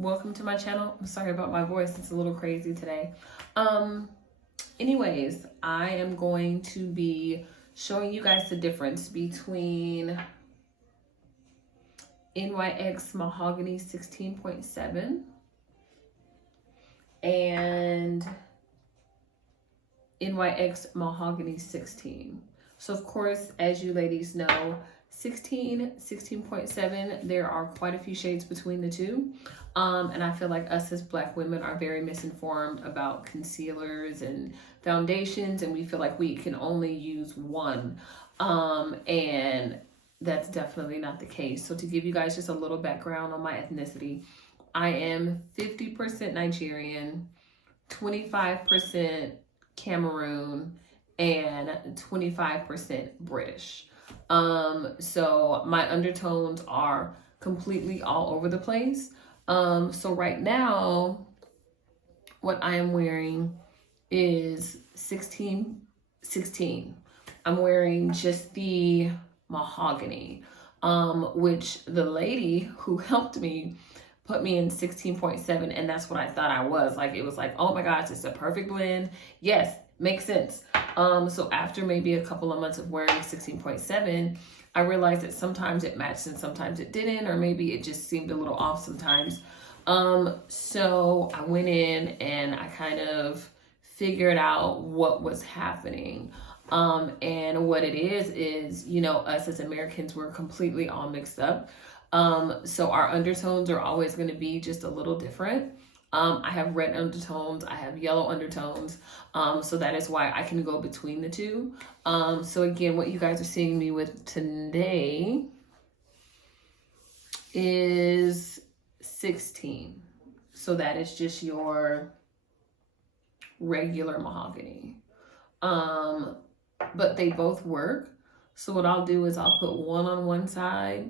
welcome to my channel. I'm sorry about my voice, it's a little crazy today. Anyways, I am going to be showing you guys the difference between NYX Mahogany 16.7 and NYX Mahogany 16. So of course, as you ladies know, 16.7, there are quite a few shades between the two. And I feel like us as Black women are very misinformed about concealers and foundations, and we feel like we can only use one. And that's definitely not the case. So to give you guys just a little background on my ethnicity, I am 50% Nigerian, 25% Cameroon, and 25% British. So my undertones are completely all over the place. So right now, what I am wearing is 16. I'm wearing just the mahogany, which the lady who helped me put me in 16.7, and that's what I thought I was. Like, it was like, oh my gosh, it's a perfect blend. Yes, makes sense. So after maybe a couple of months of wearing 16.7, I realized that sometimes it matched and sometimes it didn't, or maybe it just seemed a little off sometimes. So I went in and I kind of figured out what was happening. And what it is, you know, us as Americans, we're completely all mixed up. So our undertones are always going to be just a little different. I have red undertones, I have yellow undertones, so that is why I can go between the two. So again, what you guys are seeing me with today is 16. So that is just your regular mahogany. But they both work. So what I'll do is I'll put one on one side,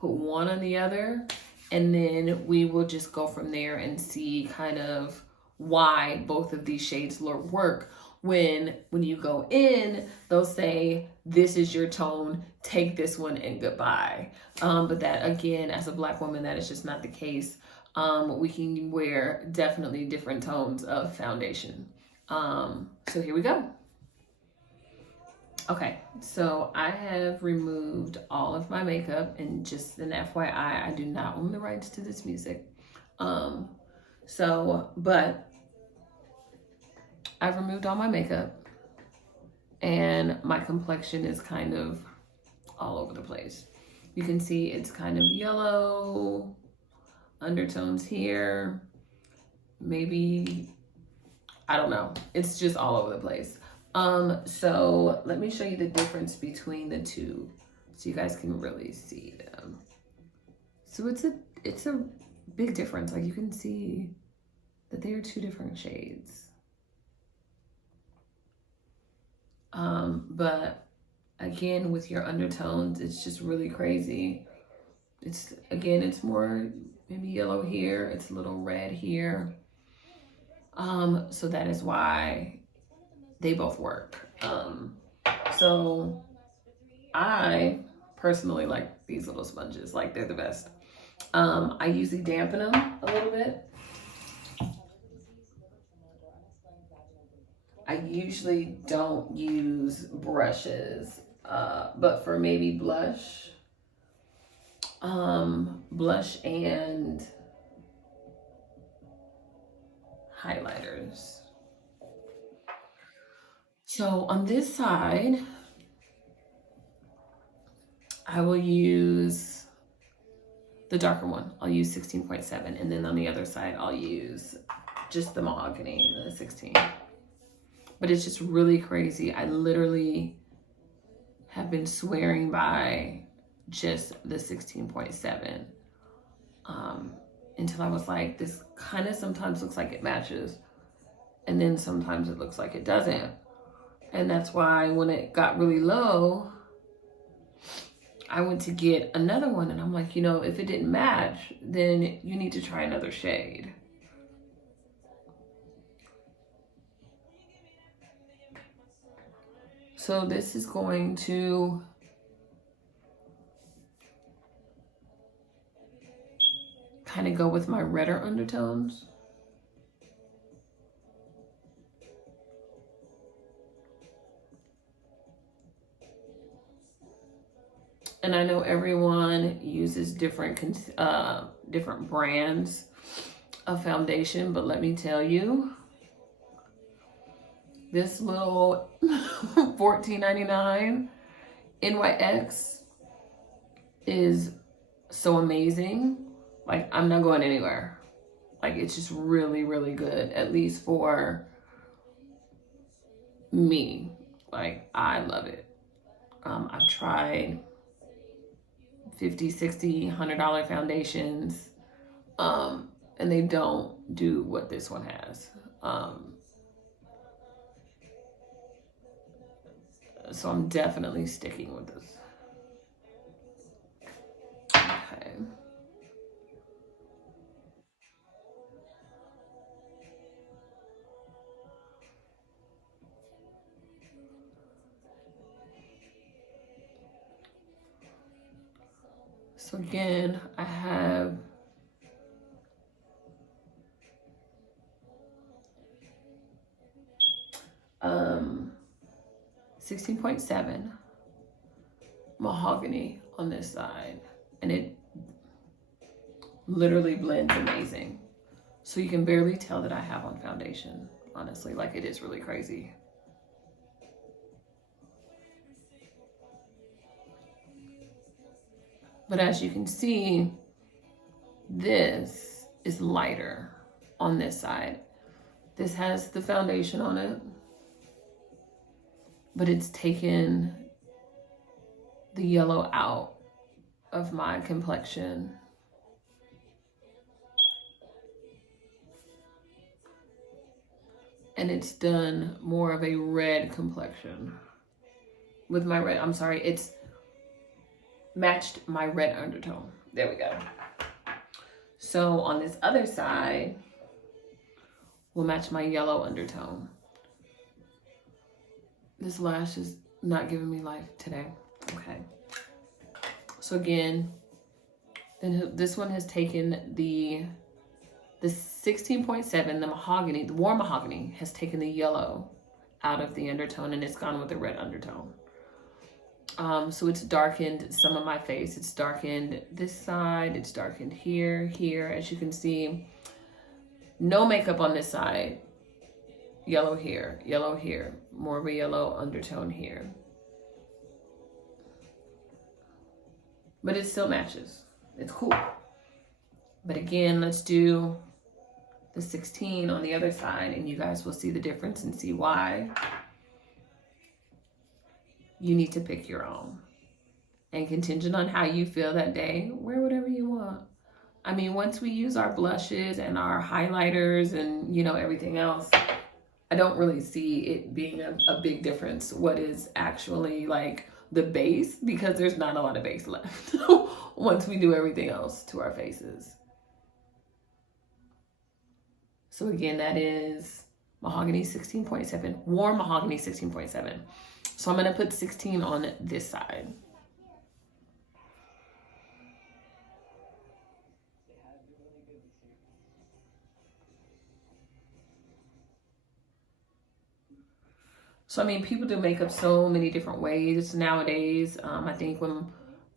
put one on the other, and then we will just go from there and see kind of why both of these shades work. When you go in, they'll say, this is your tone, take this one and goodbye. But that, again, as a Black woman, that is just not the case. We can wear definitely different tones of foundation. So here we go. Okay, so I have removed all of my makeup, and just an FYI, I do not own the rights to this music. But I've removed all my makeup, and my complexion is kind of all over the place. You can see it's kind of yellow, undertones here, maybe, I don't know. It's just all over the place. So let me show you the difference between the two so you guys can really see them. So it's a big difference. Like, you can see that they are two different shades. But again, with your undertones, it's just really crazy. It's more maybe yellow here, it's a little red here. So that is why they both work. So I personally like these little sponges, like they're the best. I usually dampen them a little bit. I usually don't use brushes, but for maybe blush and highlighters. So on this side, I will use the darker one. I'll use 16.7, and then on the other side, I'll use just the mahogany, the 16. But it's just really crazy. I literally have been swearing by just the 16.7 until I was like, this kind of sometimes looks like it matches, and then sometimes it looks like it doesn't. And that's why when it got really low, I went to get another one, and I'm like, you know, if it didn't match, then you need to try another shade. So this is going to kind of go with my redder undertones. And I know everyone uses different brands of foundation, but let me tell you, this little $14.99 NYX is so amazing. Like, I'm not going anywhere. Like, it's just really, really good, at least for me. Like, I love it. I've tried $50, $60, $100 foundations, and they don't do what this one has. So I'm definitely sticking with this. Okay. So again, I have 16.7 mahogany on this side, and it literally blends amazing. So you can barely tell that I have on foundation, honestly. Like, it is really crazy. But as you can see, this is lighter on this side. This has the foundation on it, but it's taken the yellow out of my complexion. And it's done more of a red complexion with my red. I'm sorry, it's matched my red undertone. There we go. So on this other side, we'll match my yellow undertone. This lash is not giving me life today. Okay. So again, then this one has taken the 16.7, the mahogany, the warm mahogany, has taken the yellow out of the undertone, and it's gone with the red undertone. So it's darkened some of my face. It's darkened this side. It's darkened here, here. As you can see, no makeup on this side. Yellow here, more of a yellow undertone here. But it still matches. It's cool. But again, let's do the 16 on the other side, and you guys will see the difference and see why. You need to pick your own. And contingent on how you feel that day, wear whatever you want. I mean, once we use our blushes and our highlighters and, you know, everything else, I don't really see it being a big difference what is actually like the base, because there's not a lot of base left once we do everything else to our faces. So again, that is mahogany 16.7, warm mahogany 16.7. So I'm gonna put 16 on this side. So, I mean, people do makeup so many different ways nowadays. I think when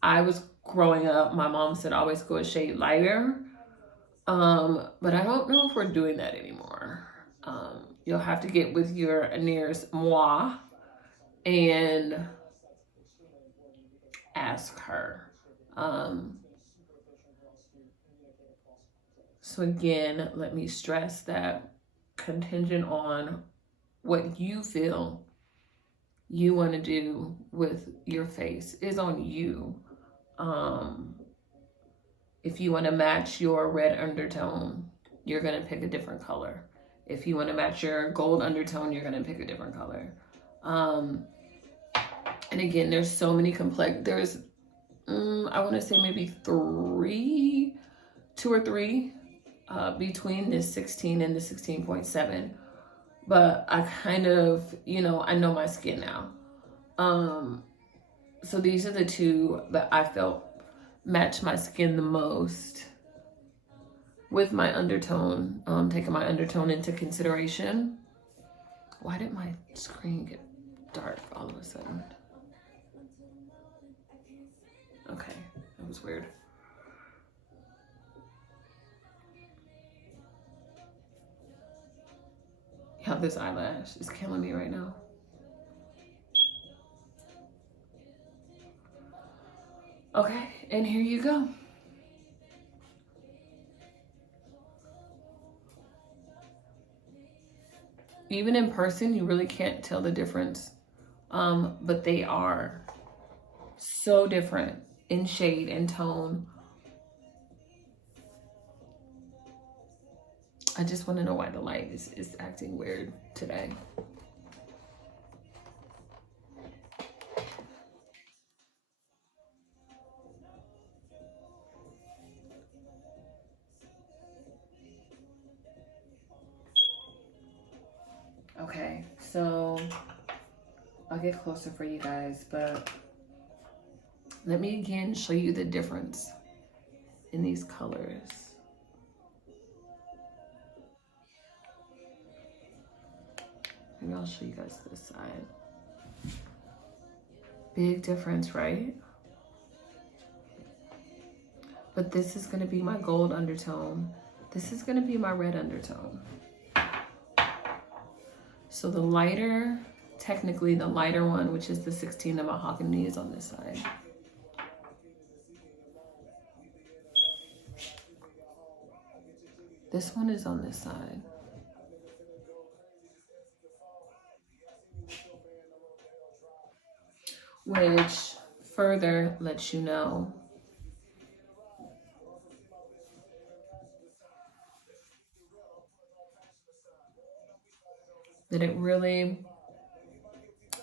I was growing up, my mom said always go a shade lighter. But I don't know if we're doing that anymore. You'll have to get with your nearest moi and ask her. So again, let me stress that contingent on what you feel you want to do with your face is on you. If you want to match your red undertone, you're going to pick a different color. If you want to match your gold undertone, you're going to pick a different color. And again, there's so many complex, there's, I want to say maybe two or three between this 16 and the 16.7. But I kind of, you know, I know my skin now. So these are the two that I felt match my skin the most. with my undertone, taking my undertone into consideration. Why did my screen get dark all of a sudden? Okay, that was weird. Yeah, this eyelash is killing me right now. Okay, and here you go. Even in person, you really can't tell the difference. But they are so different in shade and tone. I just want to know why the light is acting weird today. Okay, so I'll get closer for you guys, but let me again show you the difference in these colors. Maybe I'll show you guys this side. Big difference, right? But this is gonna be my gold undertone. This is gonna be my red undertone. So the lighter, technically the lighter one, which is the 16, the Mahogany, is on this side. This one is on this side. Which further lets you know that it really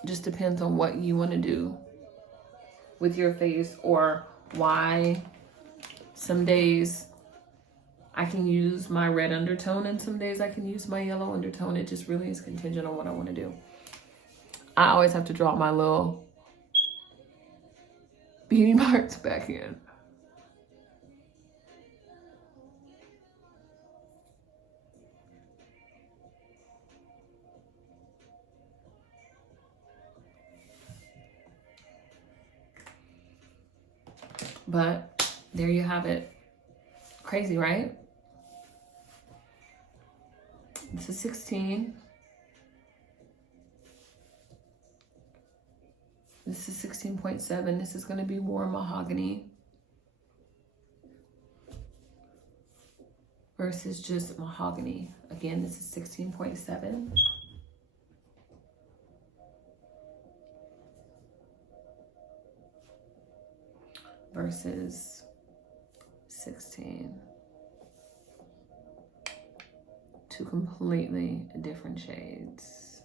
just depends on what you want to do with your face, or why some days I can use my red undertone and some days I can use my yellow undertone. It just really is contingent on what I want to do. I always have to draw my little beauty marks back in. But there you have it. Crazy, right? It's a 16. This is 16.7. This is going to be warm mahogany versus just mahogany. Again, this is 16.7. Versus 16. Two completely different shades.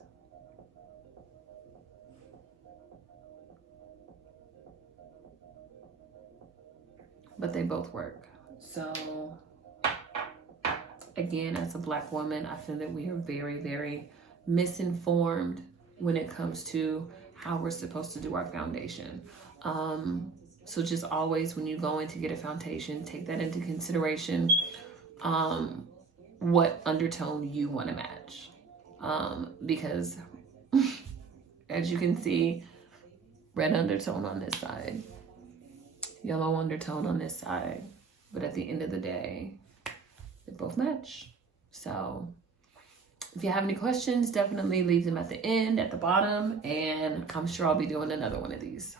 But they both work. So again, as a Black woman, I feel that we are very, very misinformed when it comes to how we're supposed to do our foundation. So just always, when you go in to get a foundation, take that into consideration, what undertone you want to match. Because as you can see, red undertone on this side, yellow undertone on this side, but at the end of the day, they both match. So if you have any questions, definitely leave them at the end, at the bottom, and I'm sure I'll be doing another one of these.